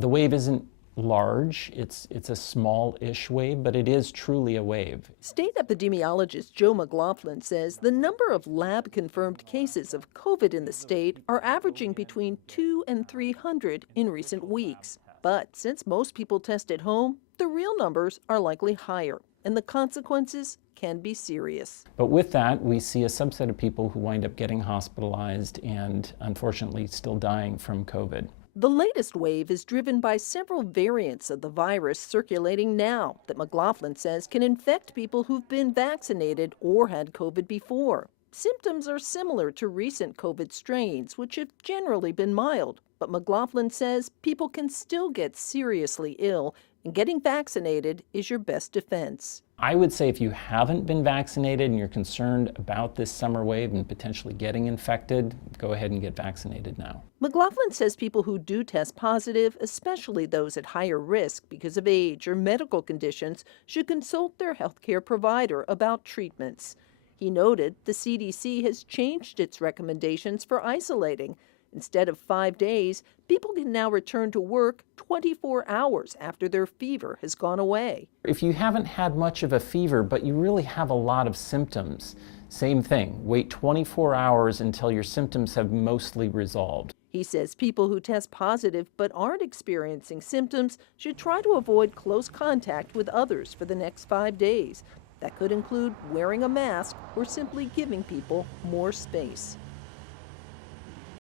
The wave isn't large. It's a small-ish wave, but it is truly a wave. State epidemiologist Joe McLaughlin says the number of lab-confirmed cases of COVID in the state are averaging between 200 and 300 in recent weeks. But since most people test at home, the real numbers are likely higher, and the consequences can be serious. But with that, we see a subset of people who wind up getting hospitalized and unfortunately still dying from COVID. The latest wave is driven by several variants of the virus circulating now that McLaughlin says can infect people who've been vaccinated or had COVID before. Symptoms are similar to recent COVID strains, which have generally been mild. But McLaughlin says people can still get seriously ill, and getting vaccinated is your best defense. I would say if you haven't been vaccinated and you're concerned about this summer wave and potentially getting infected, go ahead and get vaccinated now. McLaughlin says people who do test positive, especially those at higher risk because of age or medical conditions, should consult their healthcare provider about treatments. He noted the CDC has changed its recommendations for isolating. Instead of 5 days, people can now return to work 24 hours after their fever has gone away. If you haven't had much of a fever, but you really have a lot of symptoms, same thing. Wait 24 hours until your symptoms have mostly resolved. He says people who test positive but aren't experiencing symptoms should try to avoid close contact with others for the next 5 days. That could include wearing a mask or simply giving people more space.